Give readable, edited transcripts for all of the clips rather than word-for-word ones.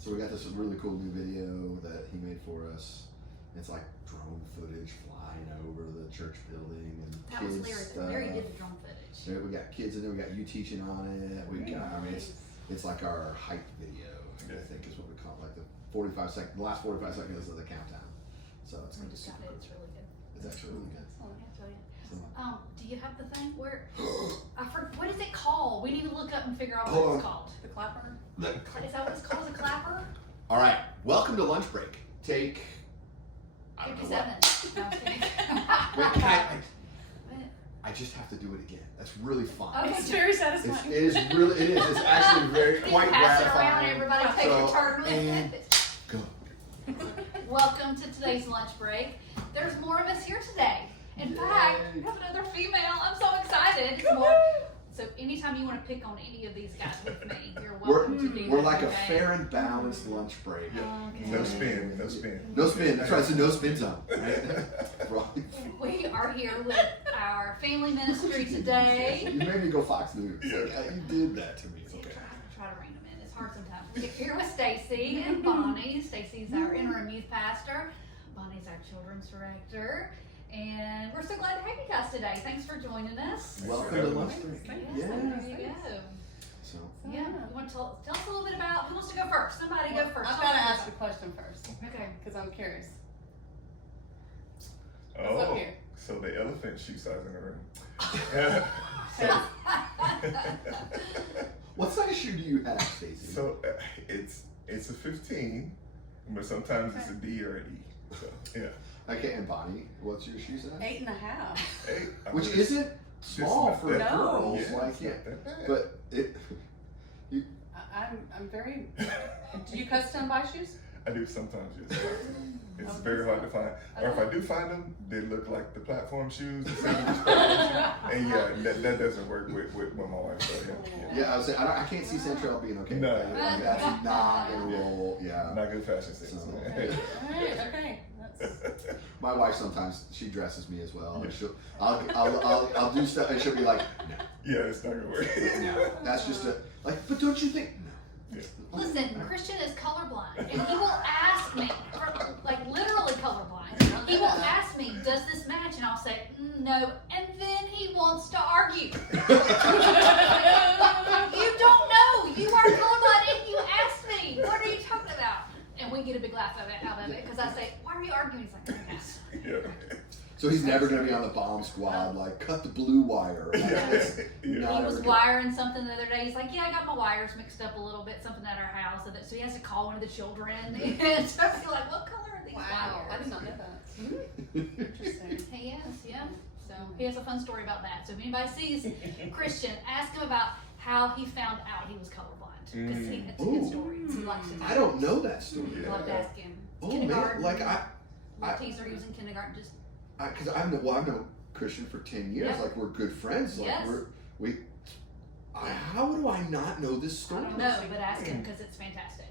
So we got this really cool new video that he made for us. It's like drone footage flying over the church building and That kids was hilarious. stuff. Very good drone footage. So we got kids in there. We got you teaching on it. We got. I mean, it's like our hype video. I think is what we call it, like the 45 second, the last 45 seconds of the countdown. So it's We gonna be just got super. it. It's really good. It's actually really good. Yeah, it's really good. So, Do you have the thing where what is it called? We need to look up and figure out Hold what on. it's called. The clapper? Is that what it's called? Is a clapper? all right, welcome to lunch break. Take. I don't know 57. No, I'm kidding. what. Wait, can I just have to do it again. That's really fun. Okay. It's very satisfying. It is really. It is. It's actually very quite Pass it around. gratifying. Everybody take So, your turn with and it. go. Welcome to today's lunch break. There's more of us here today. In fact, we have another female. I'm so excited. It's more. So anytime you want to pick on any of these guys with me, you're welcome to do that. We're like a okay? fair and balanced lunch break. Okay. No spin, no spin. No spin. That's right. It's a no spin zone. Right? We are here with our family ministry today. You made me go Fox News. Like, you did that to me. It's okay. Try to rein them in. It's hard sometimes. We're here with Stacy and Bonnie. Stacy's our interim youth pastor. Bonnie's our children's director. And we're so glad to have you guys today. Thanks for joining us. Welcome to lunch break. Yeah, there you Yeah. go. So. Yeah. You want to tell us a little bit about who wants to go first? Somebody go first. I've Tell got to us ask a question first Okay. because I'm curious. What's up Oh, here? so the elephant shoe size in the room. so, What size shoe do you have, Stacey? so it's a 15, but sometimes it's a D or an E. So yeah, Okay, and Bonnie, what's your shoe size? 8.5. hey, I Which mean, isn't it's small not for that- girls. Yeah, Like, it's yeah. not that bad. But it. I'm very. Do you custom buy shoes? I do sometimes. Yes. It's very hard to find, or if I do find them, they look like the platform shoes, the sandwich platform shoes. And yeah, that doesn't work with my wife. So yeah. Yeah, I was saying I can't see Central being okay. No. with that. Like, that's not gonna roll. Yeah. Not good fashion sense. So- Okay. Alright, okay. That's, My wife sometimes she dresses me as well. And she'll, I'll do stuff and she'll be like, no, Yeah, it's not gonna work. no, that's just a like. But don't you think? No. Yeah. Listen, Christian is colorblind, and he will ask me, like literally colorblind. He will ask me, "Does this match?" And I'll say, "No," and then he wants to argue. You don't know. You are colorblind, and you asked me. What are you talking about? And we get a big laugh out of it because I say, "Why are you arguing?" He's like, "Yes." Yeah. So he's never gonna be on the bomb squad. Like cut the blue wire. Like, it's Yeah. not He was ever wiring something the other day. He's like, "Yeah, I got my wires mixed up a little bit, something at our house." And so he has to call one of the children. And so I feel like, "What color are these wow, I wires?" did not know that. gonna- Interesting. He is, yeah. So he has a fun story about that. So if anybody sees Christian, ask him about how he found out he was colorblind. Because it's a good story. He likes to tell. I don't know that story. You'll have to ask him. Oh man, Kindergarten. like Little teaser, he was in kindergarten. Just because I've known Christian for 10 years. Yeah. Like we're good friends. Like Yes. how do I not know this I story? don't know, but ask him because it's fantastic.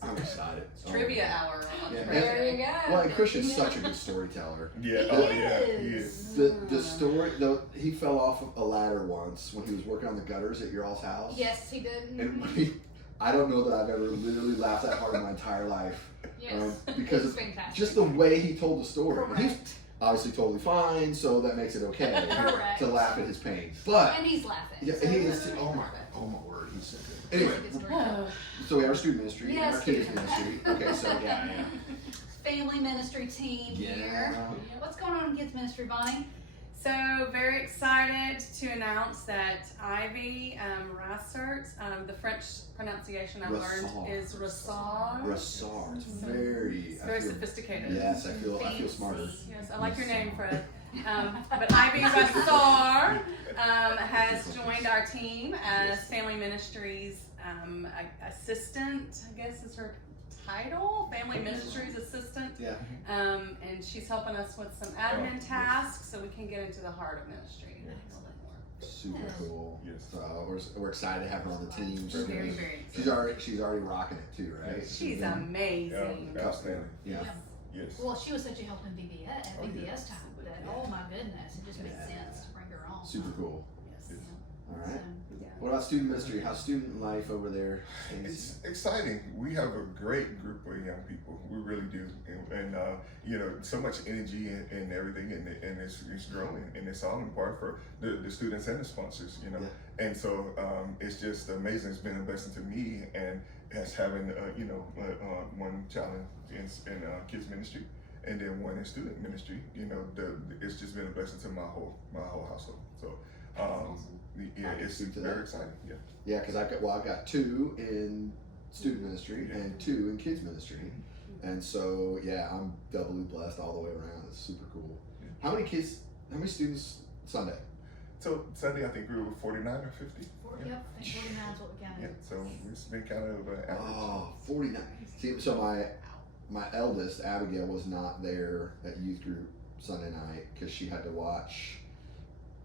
I'm excited. It's trivia hour on Yeah, Thursday. There you go. Well, and Christian's such a good storyteller. Yeah. He Oh yeah. He is. is. The story though, he fell off a ladder once when he was working on the gutters at your all's house. Yes, he did. And I don't know that I've ever literally laughed that hard in my entire life. Yes. Because it's of fantastic. just the way he told the story. And he's Correct. obviously totally fine, so that makes it okay Correct. to laugh at his pain. But And he's laughing. yeah, so he is. it's Oh my perfect. word, he's so good. It's Anyway, a good story. Oh. so we have our student ministry Yes, and our kids student ministry. Okay, so yeah. Family ministry team Yeah. here. What's going on in kids ministry, Bonnie? So very excited to announce that Ivy Rassert, the French pronunciation I learned Rassard. is Rassard. Rassard. It's very. It's very I feel, sophisticated. yes, I feel smarter. Yes, I like your name, Fred. But Ivy Rassard has joined our team as Family Ministries assistant, I guess is her title, Family Ministries assistant. Yeah. And she's helping us with some admin tasks so we can get into the heart of ministry a little bit more. Super Yes. cool. Yes. So we're excited to have her on the team. We're very, very She's already rocking it too, right? She's amazing. Yeah. Outstanding. Yeah. Yes. Well, she was such a help in BBS, at Oh, yeah. BBS time that, oh my goodness, it just made Yeah. sense to bring her on. Super cool. Yes. All right. Yeah. What about student ministry? How's student life over there? It's exciting. We have a great group of young people. We really do, and you know, so much energy and everything, and it's growing, and it's all in part for the students and the sponsors. You know, and so it's just amazing. It's been a blessing to me, and as having you know one child in kids ministry, and then one in student ministry. You know, it's just been a blessing to my whole household. So. Yeah, it's very exciting. Yeah. Yeah, because I've got 2 in student ministry and 2 in kids ministry, and so yeah, I'm doubly blessed all the way around. It's super cool. Yeah. How many students Sunday? So Sunday, I think we were 49 or 50. Yep, I think 49 is what we counted. Yeah. So it's been kind of average. Oh, 49. See, so my eldest Abigail was not there at youth group Sunday night because she had to watch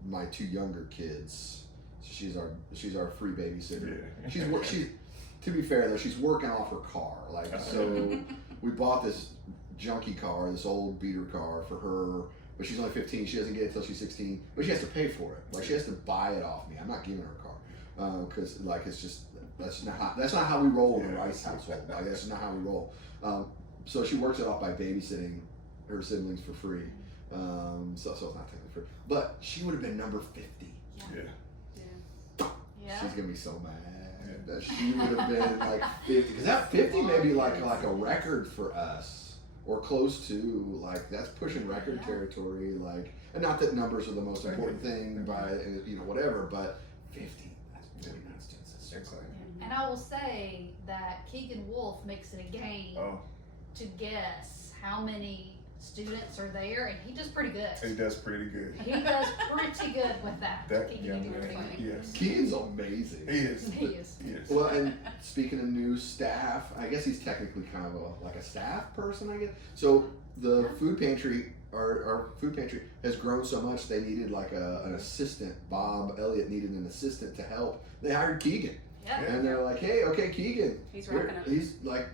my 2 younger kids. She's our free babysitter. Yeah. She's to be fair though, she's working off her car. Like, so we bought this junky car, this old beater car for her, but she's only 15. She doesn't get it till she's 16, but she has to pay for it. Like, she has to buy it off me. I'm not giving her a car because like it's just that's not how we roll in the Rice household. Like, that's not how we roll. So she works it off by babysitting her siblings for free. So it's not technically free, but she would have been number 50. Yeah. Yeah. She's gonna be so mad that she would have been like 50, because that 50 may be like a record for us, or close to. Like, that's pushing record territory. Like, and not that numbers are the most important thing by whatever, but 50. That's really not students. That's so exciting. And I will say that Keegan Wolf makes it a game to guess how many students are there, and he does pretty good. He does pretty good. He does pretty good with that. That young Keegan, man, yes. Keegan's amazing. He is. He is. Yes. Well, and speaking of new staff, I guess he's technically kind of like a staff person, I guess. So the food pantry, our food pantry has grown so much they needed like an assistant. Bob Elliott needed an assistant to help. They hired Keegan. Yeah. And they're like, hey, okay, Keegan. He's rocking it. He's like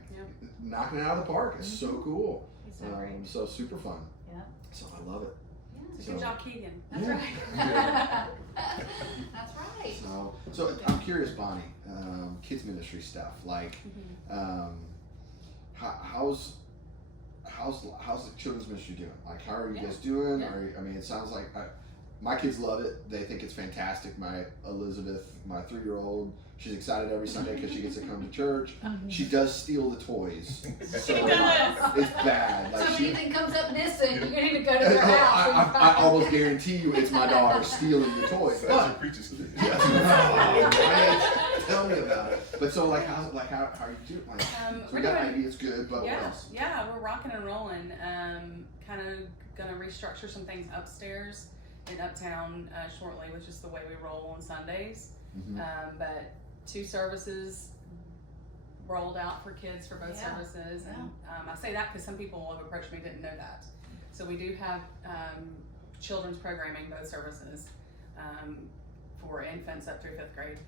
knocking it out of the park. It's so cool. He's so great. So super fun. Yeah. So I love it. Good job, Keegan. That's Yeah. right. That's right. So I'm curious, Bonnie, kids ministry stuff. Like, how's the children's ministry doing? Like, how are you guys doing? I mean, it sounds like my kids love it. They think it's fantastic. My Elizabeth, my 3-year-old, she's excited every Sunday because she gets to come to church. She does steal the toys. She does. It's bad. Like, So she, when anything comes up missing, you're going to go to their house. I almost guarantee you it's my daughter stealing the toys. That's a preacher's kid. Tell me about it. But so, like, how are you doing? Like, so We're that doing- idea's good, but what else? Yeah, we're rocking and rolling. Kind of gonna restructure some things upstairs in Uptown shortly, which is the way we roll on Sundays. But 2 services rolled out for kids for both services, and I say that because some people have approached me didn't know that. So we do have children's programming both services for infants up through 5th grade,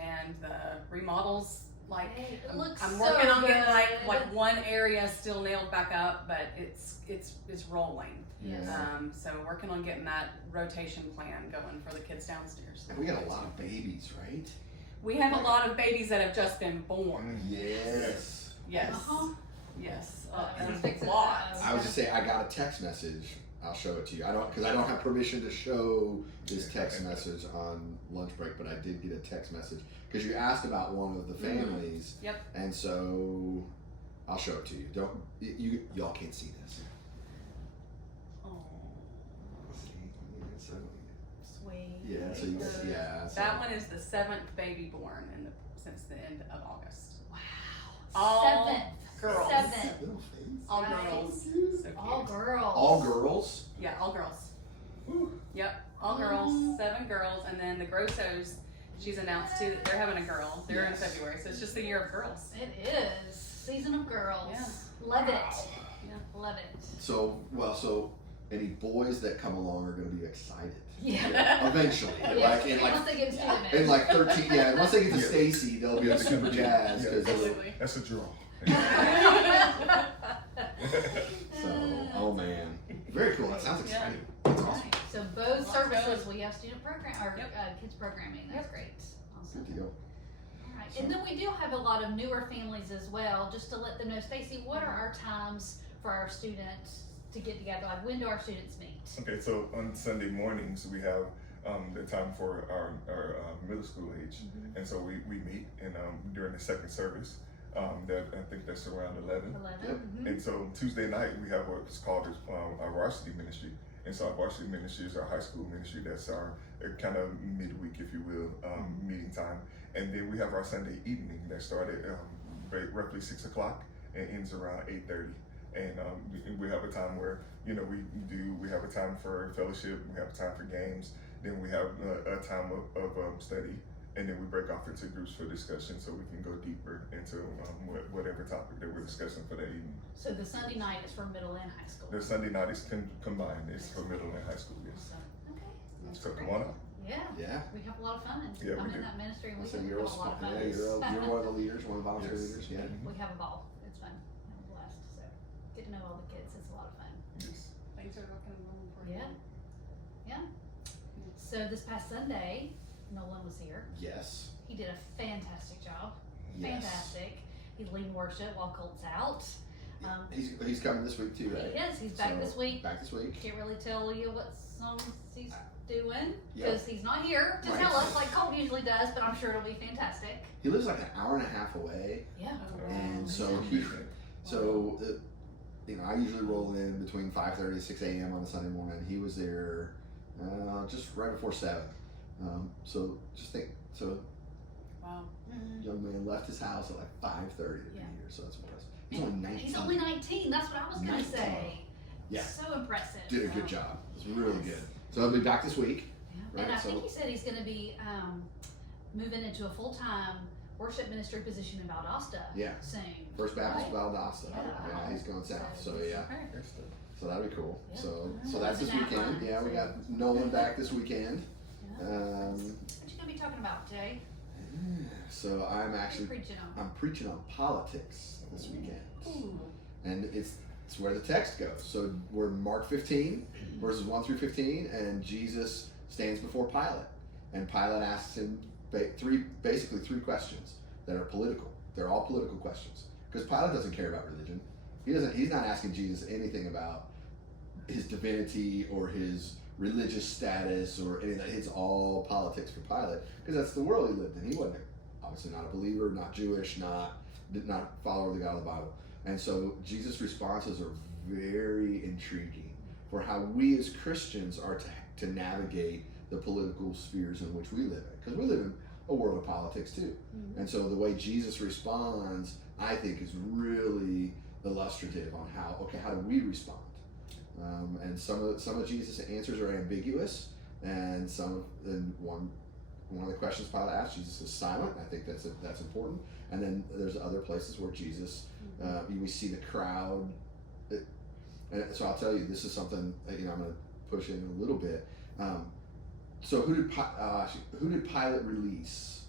and the remodels. Like, Hey, it I'm looks working so on getting good. like one area still nailed back up, but it's rolling. Yes. So working on getting that rotation plan going for the kids downstairs. And we got a lot of babies, right? We have a lot of babies that have just been born. Yes. Yes. Yes. A lot. I was just saying, I got a text message. I'll show it to you. I don't have permission to show this text message on lunch break, but I did get a text message because you asked about one of the families. Yep. And so I'll show it to you. Y'all can't see this. Oh, Sweet. Yeah. So so that one is the 7th baby born since the end of August. Wow. All 7th. girls. 7th. All Nice. girls. So All cute. girls. All girls. Yeah, all girls. Woo. Yep, all girls, 7 girls, and then the Grossos, she's announced too that they're having a girl. They're in February, so it's just the year of girls. It is. Season of girls. Yeah. Love it. Yeah. Love it. So any boys that come along are going to be excited. Yeah. Eventually. Yeah. Like, Once they get student in like 13, once they get to Stacy, they'll be super jazzed. Yeah, 'Cause Absolutely. that's a draw. So, oh man. Very cool. That sounds exciting. That's awesome. Nice. So both Well, services, good. we have student program, or Yep. kids programming, that's great. Awesome. Good deal. All right, and then we do have a lot of newer families as well, just to let them know, Stacy, what are our times for our students to get together? Like, when do our students meet? Okay, so on Sunday mornings we have the time for our middle school age, and so we meet and during the second service. That I think that's around 11. 11. Mhm. And so Tuesday night we have what's called our varsity ministry. And so our varsity ministry is our high school ministry. That's our kind of midweek, if you will, meeting time. And then we have our Sunday evening that started roughly 6 o'clock and ends around 8:30. And we have a time where we have a time for fellowship, we have a time for games, then we have a time of study. And then we break off into groups for discussion so we can go deeper into whatever topic that we're discussing for that evening. So the Sunday night is for middle and high school. The Sunday night is combined. It's for middle and high school, yes. Okay. That's So come great. on out. Yeah. Yeah. We have a lot of fun. Yeah, I'm we in do. that ministry and we So have you're a lot of fun. you're one of the leaders, one of the volunteer Yes. leaders. Yeah. We have a ball. It's fun. We have a blast. So get to know all the kids. It's a lot of fun. Yes. Things are looking a little for you. Yeah. So this past Sunday, Nolan was here. Yes. He did a fantastic job. Yes. Fantastic. He lead worship while Colt's out. He's coming this week too, He right? is. He's back So, this week. Back this week. Can't really tell you what songs he's doing Yeah. because he's not here to Right. tell us like Colt usually does, but I'm sure it'll be fantastic. He lives like an hour and a half away, Yeah. and so Yeah. I usually roll in between 5:30 and 6 a.m. on a Sunday morning. He was there just right before 7. So just think, Wow. young man left his house at like 5:30 to be Yeah. here, so that's impressive. He's only 19. He's only 19. That's what I was gonna 19. say. Yeah. So impressive. Did a good job. It's really good. So he'll be back this week. Yeah. And Right, I think so- he said he's going to be moving into a full-time worship ministry position in Valdosta Yeah. soon. First Baptist Right? Valdosta. Yeah. Yeah, he's going south. So yeah. Okay. So that'd be cool. Yeah. So that's this That weekend. one. Yeah, we got Nolan back this weekend. Yeah. Um, What you gonna be talking about, Jay? so I'm What you actually preaching on? I'm preaching on politics this weekend, Ooh. and it's where the text goes. So we're in Mark 15 verses 1 through 15, and Jesus stands before Pilate, and Pilate asks him basically three questions that are political. They're all political questions because Pilate doesn't care about religion. He's not asking Jesus anything about his divinity or his religious status or anything. It's all politics for Pilate because that's the world he lived in. He wasn't obviously not a believer, not Jewish, not follower of the God of the Bible. And so Jesus' responses are very intriguing for how we as Christians are to navigate the political spheres in which we live in, because we live in a world of politics too. Mhm. And so the way Jesus responds, I think, is really illustrative on how do we respond? And some of Jesus' answers are ambiguous, and one of the questions Pilate asked, Jesus is silent. I think that's important. And then there's other places where Jesus, we see the crowd. And so I'll tell you, this is something I'm going to push in a little bit. So who did Pilate release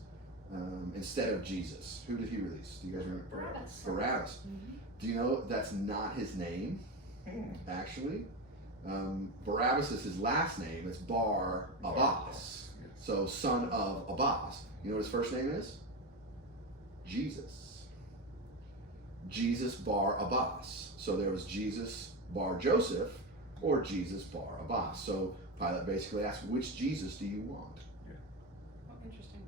instead of Jesus? Who did he release? Do you guys remember? Barabbas. Barabbas. Mhm. Do you know that's not his name? Actually, Barabbas is his last name. It's Bar Abbas. So son of Abbas. You know what his first name is? Jesus. Jesus Bar Abbas. So there was Jesus Bar Joseph or Jesus Bar Abbas. So Pilate basically asked, which Jesus do you want? Oh, interesting.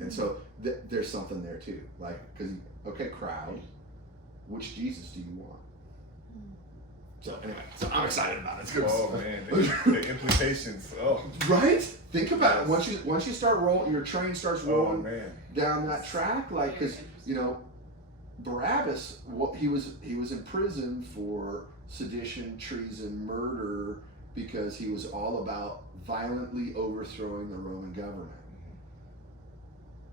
And so there's something there too. Like, because, crowd, which Jesus do you want? So anyway, I'm excited about it. It's good. Oh man, the implications. Oh. Right? Think about it. Once you start rolling, your train starts Oh rolling man. down that track, like, because Barabbas, he was in prison for sedition, treason, murder, because he was all about violently overthrowing the Roman government.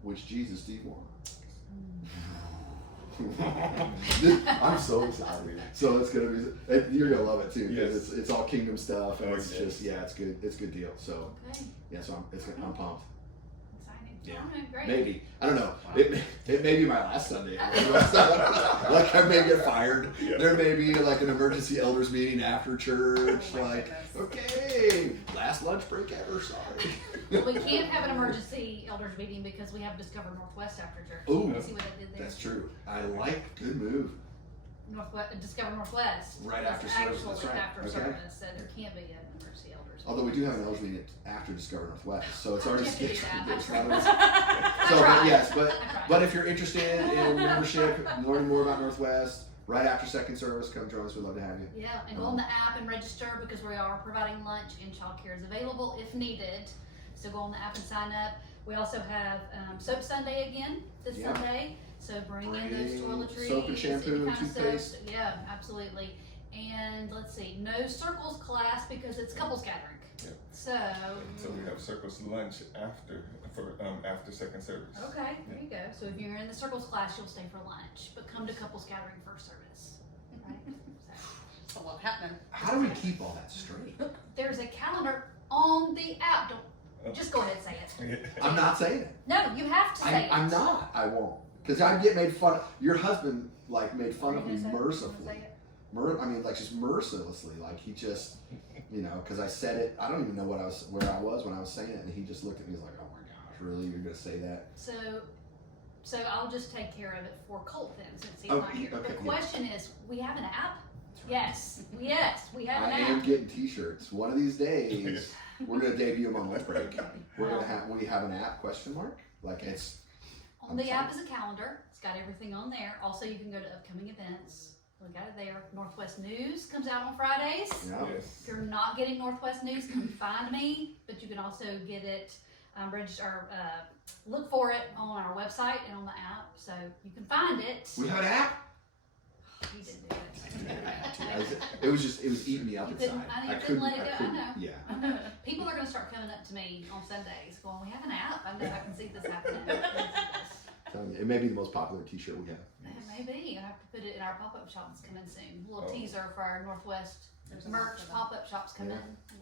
Which Jesus do you want? I'm so excited. So it's gonna be. You're gonna love it too, because Yes. it's all kingdom stuff, and Oh, it's yes. just it's good. It's a good deal. So Okay. yeah, so I'm pumped. Exciting. Yeah. All right, great. Maybe. I don't know. It may be my last Sunday. Like I may get fired. Yeah. There may be like an emergency elders meeting after church. Oh my Like, goodness. okay, last lunch break ever. Sorry. Well, we can't have an emergency elders meeting because we have Discover Northwest after church. Ooh. See what I did there? That's true. I like good move. Discover Northwest. Right was after service, that's actually right. after Okay. service, so there can't be an emergency elders. Although we do have an elders meeting after Discover Northwest, so it's already I can't do scheduled. that. It's I not- tried. So, but yes, but I tried. But if you're interested in membership, learning more about Northwest, right after second service, come join us. We'd love to have you. Yeah, and go on the app and register because we are providing lunch and childcare is available if needed. So go on the app and sign up. We also have Soap Sunday again this Yeah. Sunday. So bring in those Bring toiletries, soap and shampoo any and kind of toothpaste. soap. Yeah, absolutely. And let's see, no circles class because it's couples gathering. Yeah. So So we have circles lunch after after second service. okay, there you go. So if you're in the circles class, you'll stay for lunch, but come to couples gathering for service. Right? So. That's a lot happening. How do we keep all that straight? There's a calendar on the app. Don't just go ahead and say it. I'm not saying it. No, you have to say it. I'm not. I won't. Because I get made fun. Your husband like made fun Are of you me gonna say it? mercifully. Say it? I mean, like just mercilessly. Like he just, because I said it. I don't even know where I was when I was saying it, and he just looked at me like, "Oh my gosh, really? You're gonna say that?" So I'll just take care of it for Colt then, since he's Oh, not here. okay, The yeah. question is, we have an app? Yes, we have I an am app. getting T-shirts. One of these days, we're gonna debut them on lunch break. We're gonna have. We have an app? Question mark. Like it's. On the app is a calendar. It's got everything on there. Also, you can go to upcoming events. Look at it there. Northwest News comes out on Fridays. Yeah. If you're not getting Northwest News, come find me. But you can also get it, look for it on our website and on the app, so you can find it. We have an app. You didn't do it. It was eating me up You inside. couldn't- you couldn't let it go, I know. Yeah. People are going to start coming up to me on Sundays going, we have an app. I know I can see this happening. Telling you, it may be the most popular T-shirt we have. It may be. I have to put it in our pop-up shop that's coming soon. A little Oh. teaser for our Northwest There's a merch lot pop-up shops coming Yeah.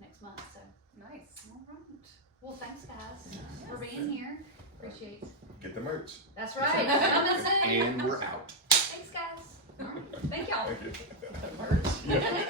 next month. So, Nice. all right. Well, thanks guys for being here. Appreciate it. Get the merch. That's right. Coming soon. And we're out. Thanks guys. All right. Thank y'all. Thank you. The merch. Yeah.